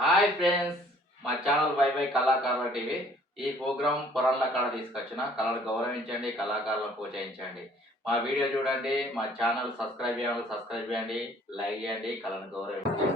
Hi friends, మా channel by by కళాకారుల TV. ఈ ప్రోగ్రాం పొరల్ల కాడ తీసుకొచ్చిన కళను గౌరవించండి, కళాకారులను ప్రోత్సహించండి. మా వీడియో చూడండి, మా ఛానల్ సబ్స్క్రైబ్ చేయండి, లైక్ చేయండి, కళను గౌరవించండి.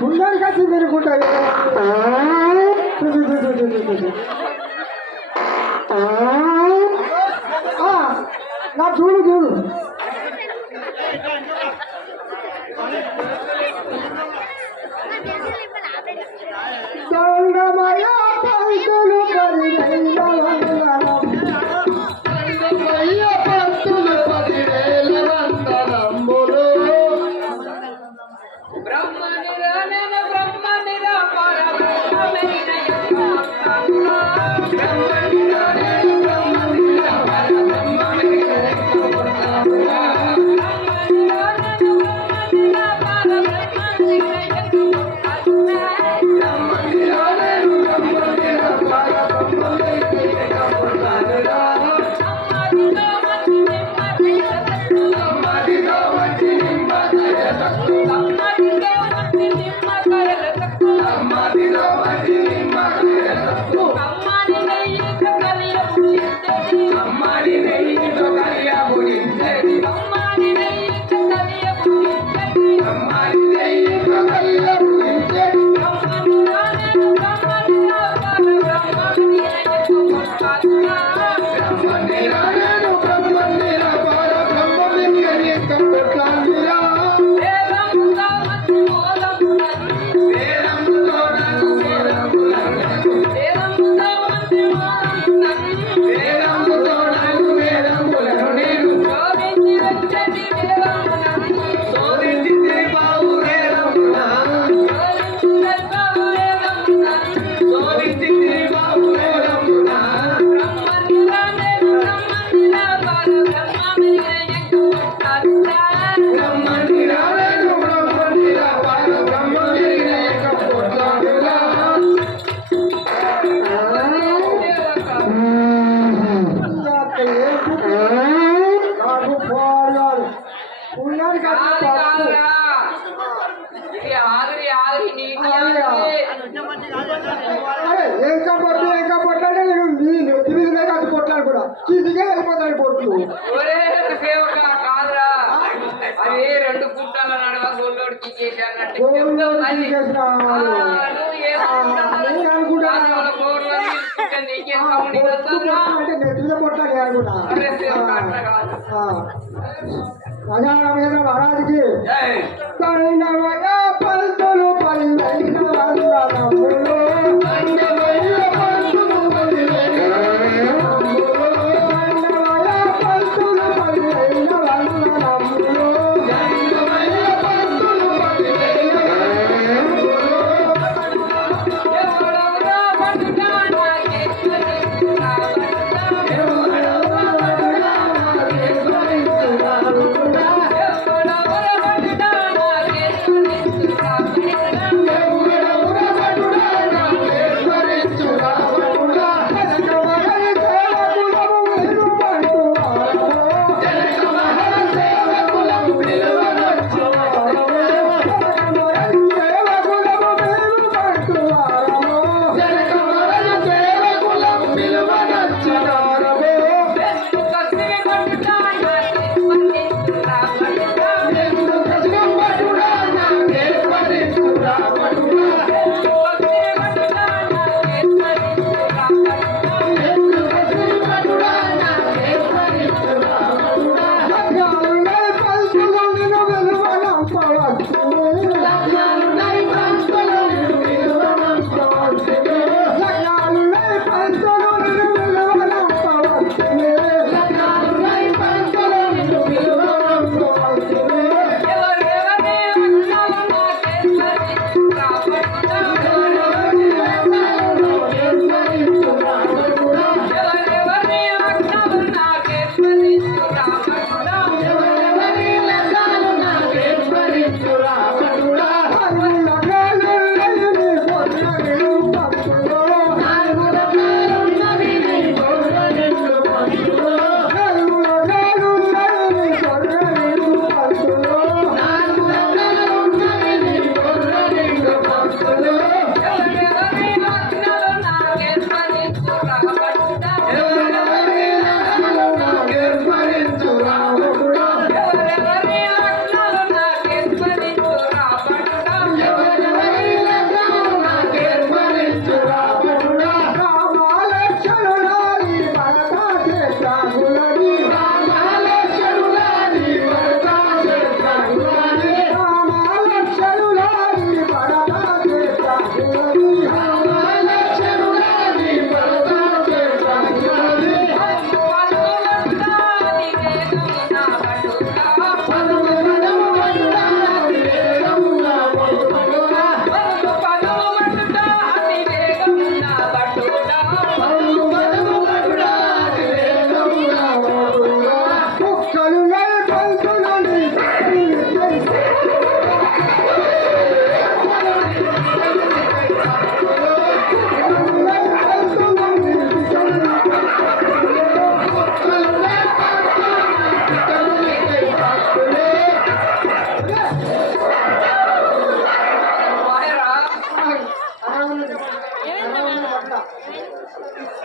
పుణ్యానికి వచ్చింది అనుకుంటా. నా చూడు చూడు దొంగమయ పంతులు పొట్లాడు కూడా చీటిగా వెళ్ళిపోతాడు పొట్లు. అది రెండు పుట్టాల నడవ గోల్లోడికి చేశాను నెత్తిలో పొట్లాడు అనుకుంటా. ప్రజారమైన మహారాజుకి పంతులు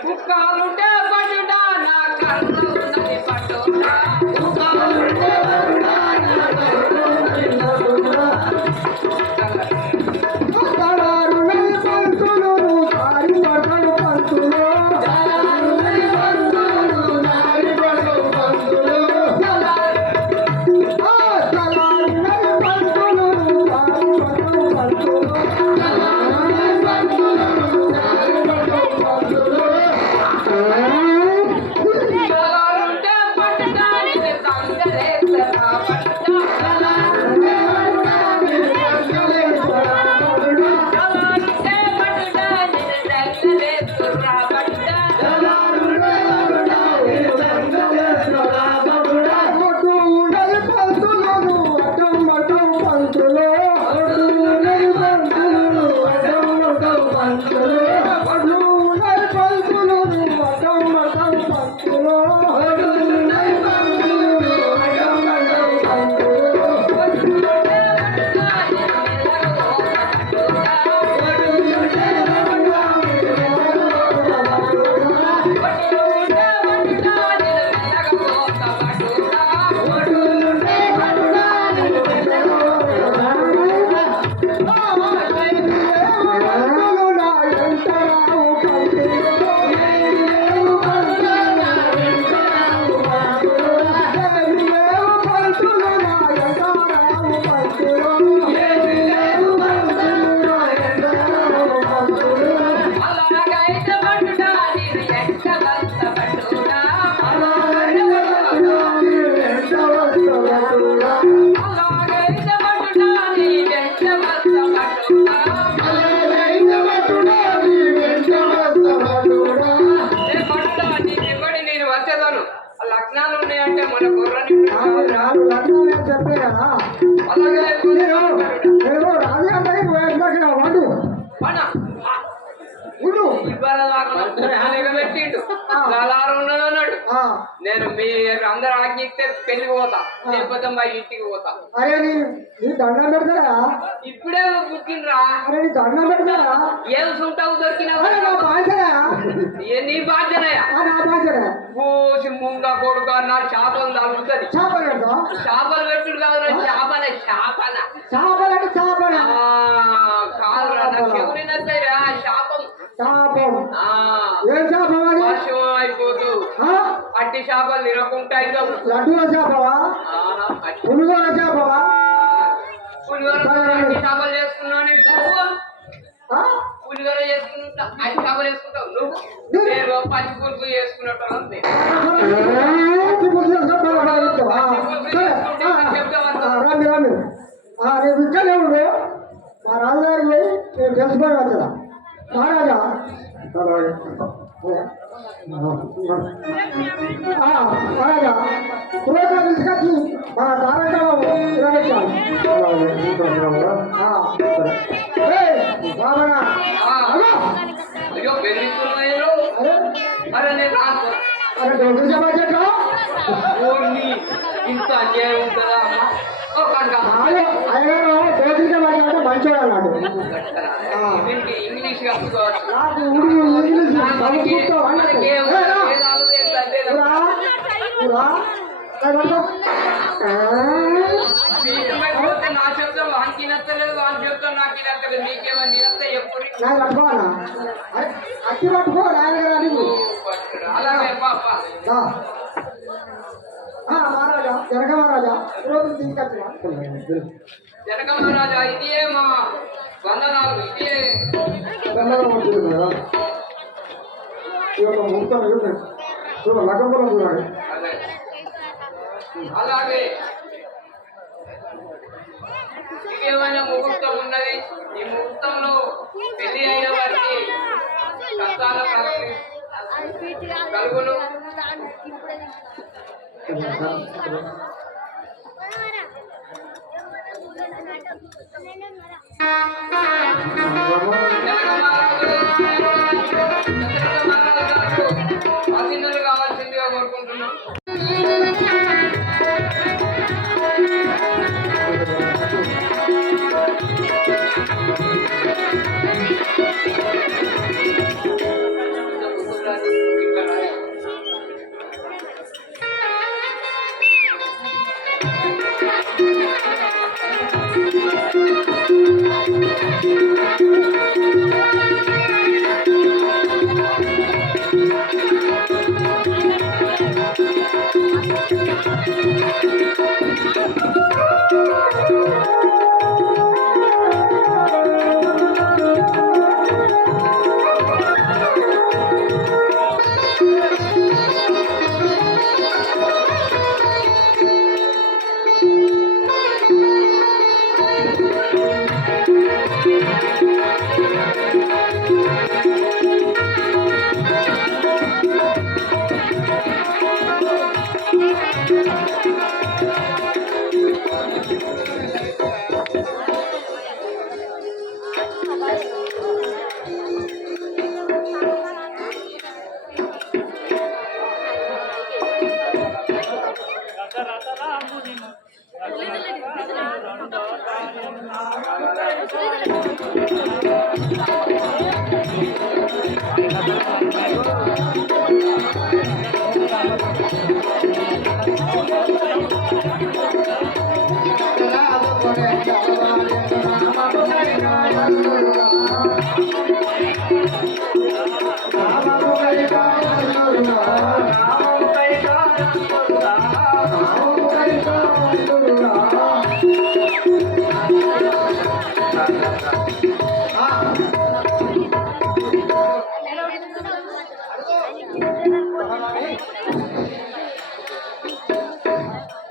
కుక్కలుంటే పట్టుడా నా కర్ణ ఉన్నది పట్టుడా లగ్నాలు ఉన్నాయంటే మన కుర్రని పెట్టిండు గలారు ఉన్నాడు అన్నాడు. నేను మీ అందరు ఆజ్ఞిస్తే పెళ్లికి పోతా, లేకపోతే మా ఇంటికి పోతా. అరే నీ దండం పెడతారా? ఇప్పుడే పుట్టినరా? అరే నీ దండం పెడతారా? ఏం సుంటావు దొరికినా నీ బాధ్యనయా? పోసి ముంగా కొడుక నా చేపలు తగ్గుతుంది. చేపలు పెట్టుడు కాదు, చేపలే చేపల చేపలంటే చేపల కాదురా చెవులినట్టయిరా శాపం. ఏ చేపం అయిపోతూ అట్టి చేపలు తినకుంటాయి. లడ్డూల చేపవా? పులిహోర చేపవా? పులిహోర చేపలు చేసుకున్నావు, పులిహోర చేసుకుంటా 5 చేపలు వేసుకుంటావు నువ్వు. నేను పచ్చి పులుసు చేసుకున్నట్టు అంతే. చెప్తా రాను రేపు ఇక్కడే ఉండు మా రాజుగారికి పోయి నేను తెలుసుకొని వచ్చదా మహారాజా మహారాజా పురోగతి తీసుకొచ్చి మన కార్యక్రమం నిర్వహించాలి బాబా అయ్యో పెళ్ళిస్తున్నాయో అరే నేను రాను అరే డోకి సమాజంలో ఓర్ని ఇంత అన్యాయం ఉంటుందా అమ్మ ఓ కనుక అయ్యగారు డోకి సమాజం అంటే మంచోడు అన్నాడు ఇంగ్లీష్ కలుసుకోవచ్చు నాకు ఉర్దూ ఇంగ్లీష్ సంస్కృతం నా శబ్దం వానికి నచ్చలేదు వాని శబ్దం నాకు నచ్చలేదు మీకేమని నచ్చ ఎప్పుడు నాకు పట్టుకోవాలా అట్టి పట్టుకో రాయగారు అలాగే పాప మహారాజా జనక మహారాజా రోజు తీసుకొచ్చా జనక మహారాజా ఇదే మా వందనాలు ఇదే ఈ యొక్క ముహూర్తం లగ్గంపురం చూడండి అలాగే ఇదేమైనా ముహూర్తం ఉన్నది ఈ ముహూర్తంలో పెళ్లి అయిన వారికి సంతాన కలుగును ఆశీర్వాదాలు కావాల్సిందిగా కోరుకుంటున్నాం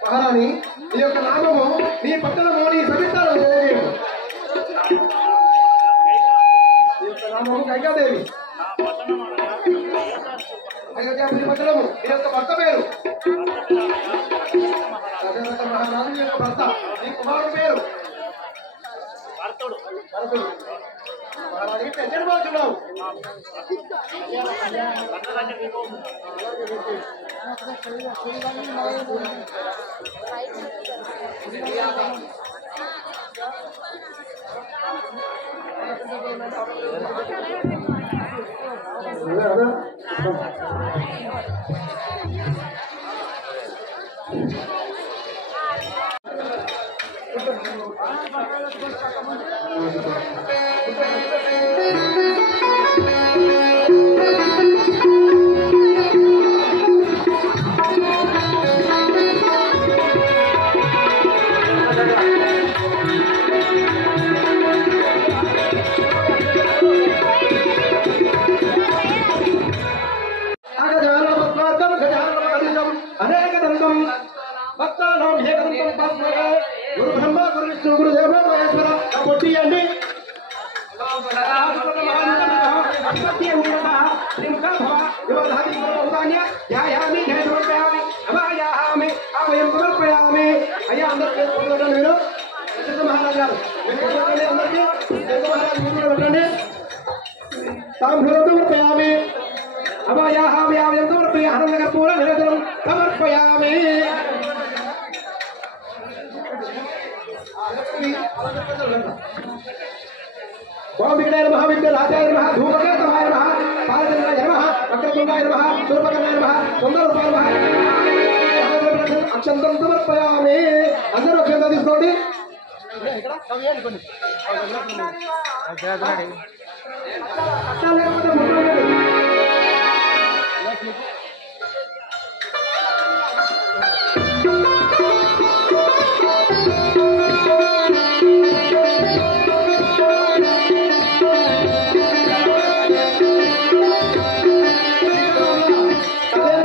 మహారాణి నీ యొక్క నామము నీ పట్టణము నీ సవితాలు తెలియజేయము. నీ యొక్క నామము కైకాదేవి అయోధ్యాపురి పట్టణము నీ యొక్క భర్త పేరు దశరథ మహారాజు నీ యొక్క భర్త నీ కుమారుడు పేరు భరతుడు మహారాణి ఎన్నడు బాగున్నావు అనేక దంతం భక్తానాం ఏకదంతం పద్మగా గురు బ్రహ్మ విష్ణు గురుదేవ మహేశ్వర కొట్టియండి అయ్యా అందరూ చేసుకుంటారు మీరు మహారాజ్ గారు అందరికీ మహారాజ్ మీరు పెట్టండి సమర్పయామి అభయాహావ్యావ్యం సమర్పయానందకర్పూర నిరంతరం సమర్పయామి ఓం విఘ్నాయ నమః విఘ్నరాజాయ నమః ధూమకేతవాయ నమః పాలచంద్రాయ నమః వక్రతుండాయ నమః శూర్పకర్ణాయ నమః సుందరరూపాయ నమః అక్షంతం సమర్పయామి అందరూ అక్షంతం తీసుకోండి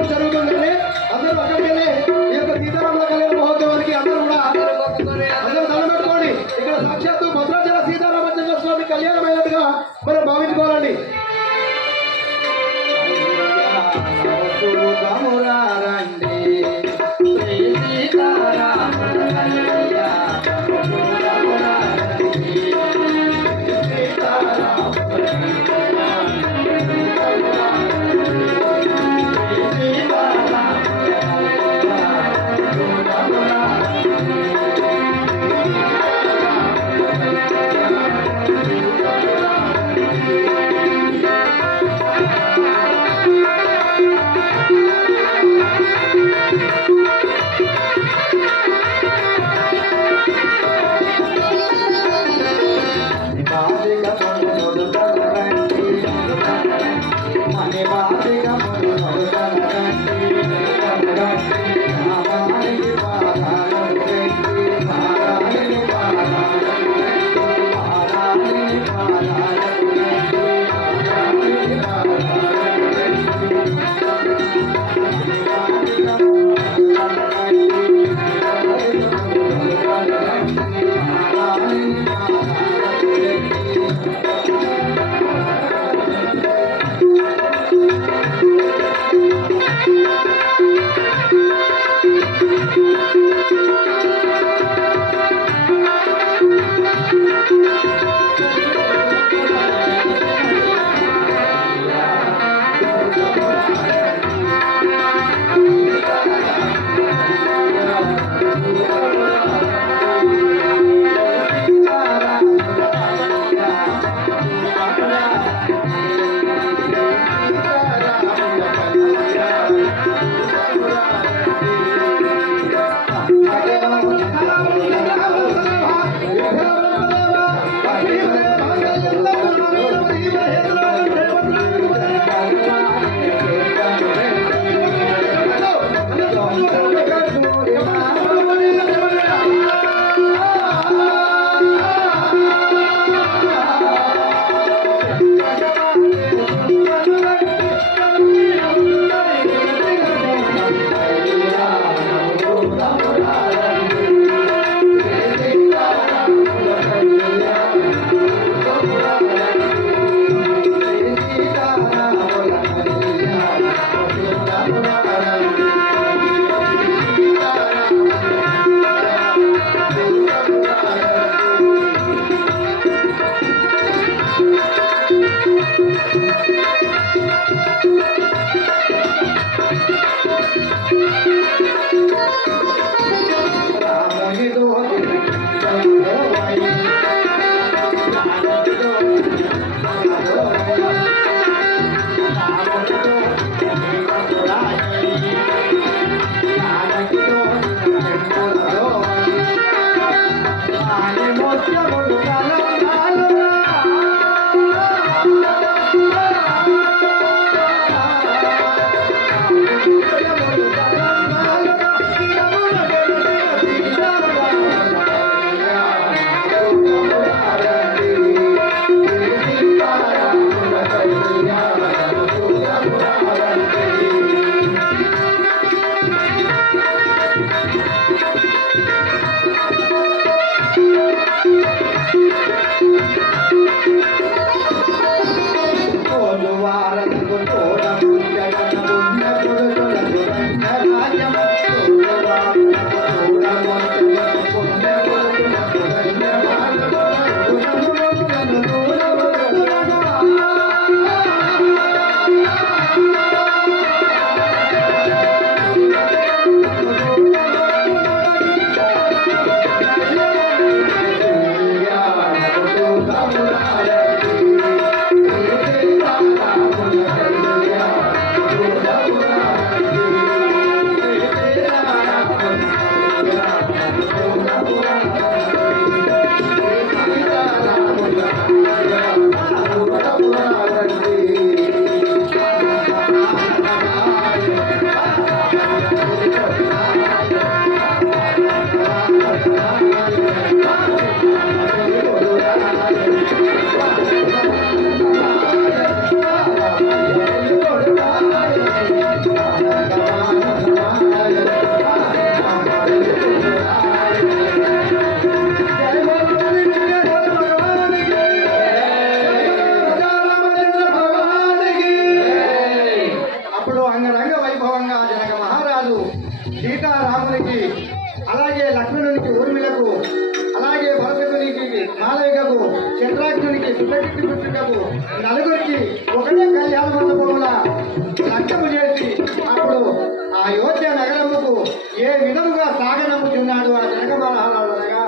జరుగుతుందండి అందరూ అక్కడికి వెళ్ళి ఈ యొక్క సీతారాముల కళ్యాణ మహోత్సవానికి అందరూ కూడా అందరూ తలపెట్టుకోండి ఇక్కడ సాక్షాత్తు భద్రాచల సీతారామచంద్ర స్వామి కళ్యాణమైనట్టుగా మనం భావించుకోవాలండి సుతగిట్టి పుట్టుకకు నలుగురికి ఒకటే కళ్యాణ మండపముల లక్ష్యము చేసి అప్పుడు ఆ అయోధ్య నగరముకు ఏ విధముగా సాగనమ్ముతున్నాడు ఆ జనకమహారాజుగా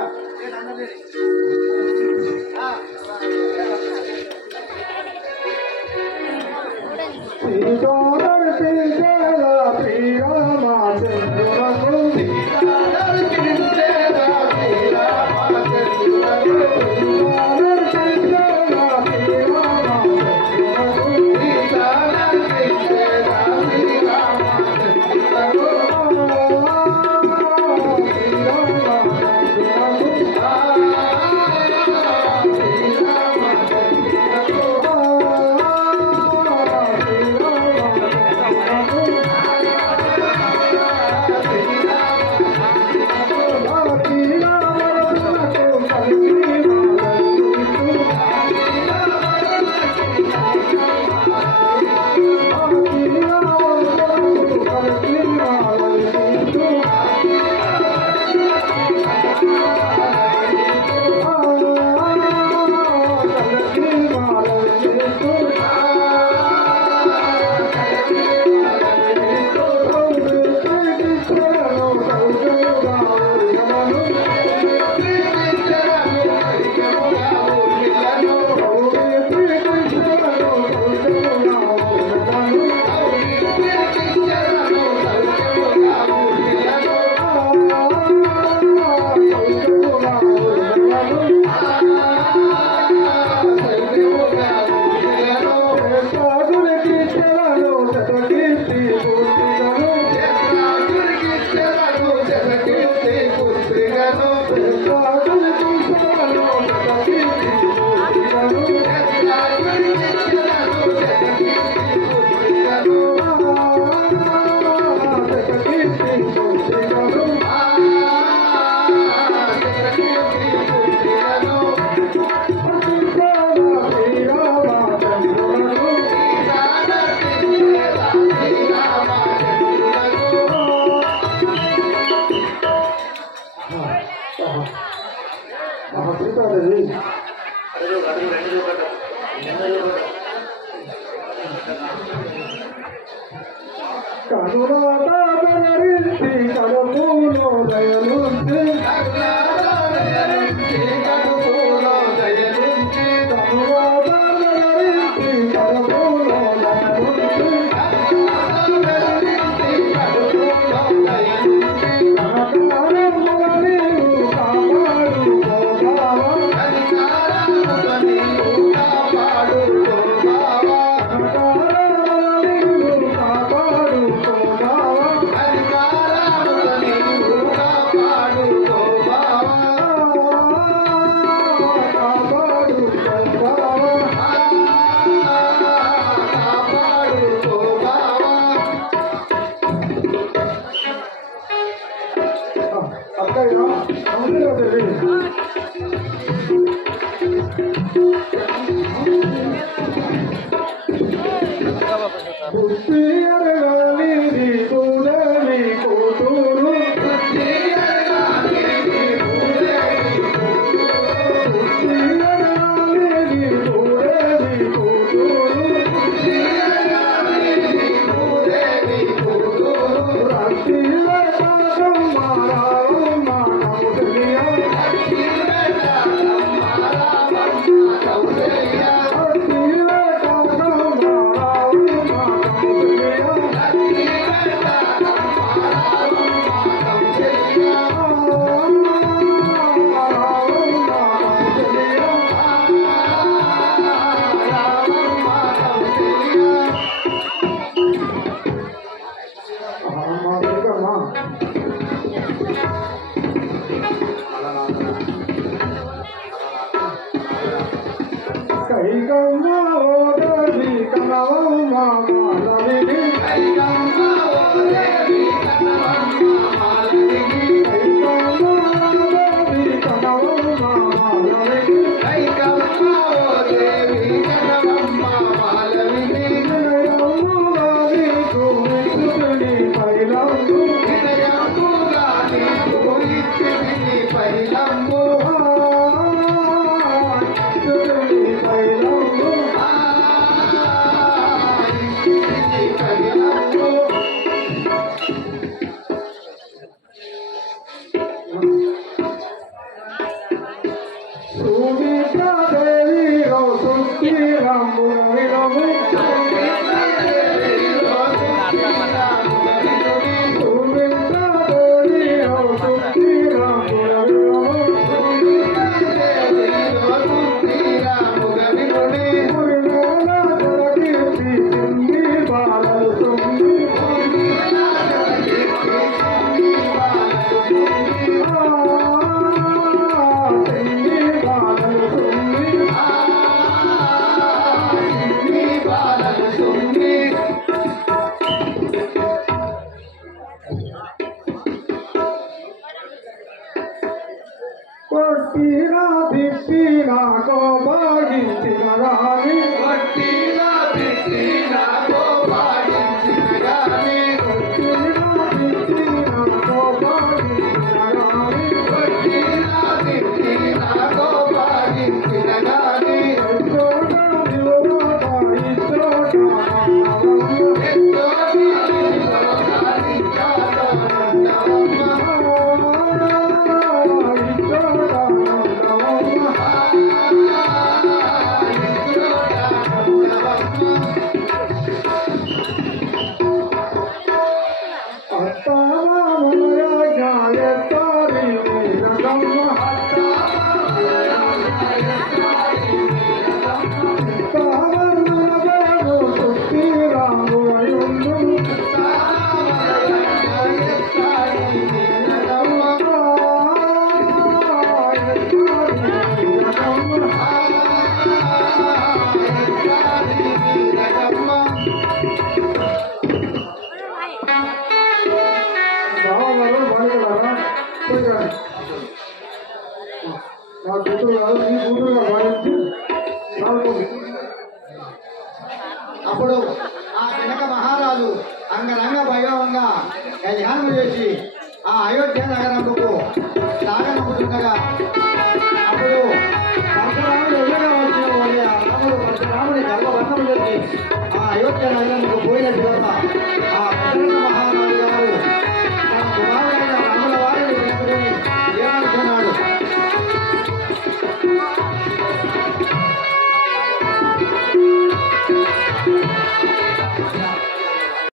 పైలంబు కొట్టినా తిట్టినా కోపాగించిన గాని కొట్టినా తిట్టినా కోపాగించిన గాని కొట్టినా తిట్టినా కోపాగించిన గాని కొట్టినా తిట్టినా కోపాగించిన గాని ఎచ్చోట నిలబడ ఇచ్చోట అప్పుడు ఆ జనక మహారాజు అంగరంగ వైభవంగా కళ్యాణం చేసి ఆ అయోధ్య నగరముకు సాగనంపుతుండగా అప్పుడు పరశురాముడు ఎదురుగా వచ్చిన వాడి ఆ రాముడు పరశురాముని గర్భభంగం చేసి ఆ అయోధ్య నగరముకు పోయిన తర్వాత ఆ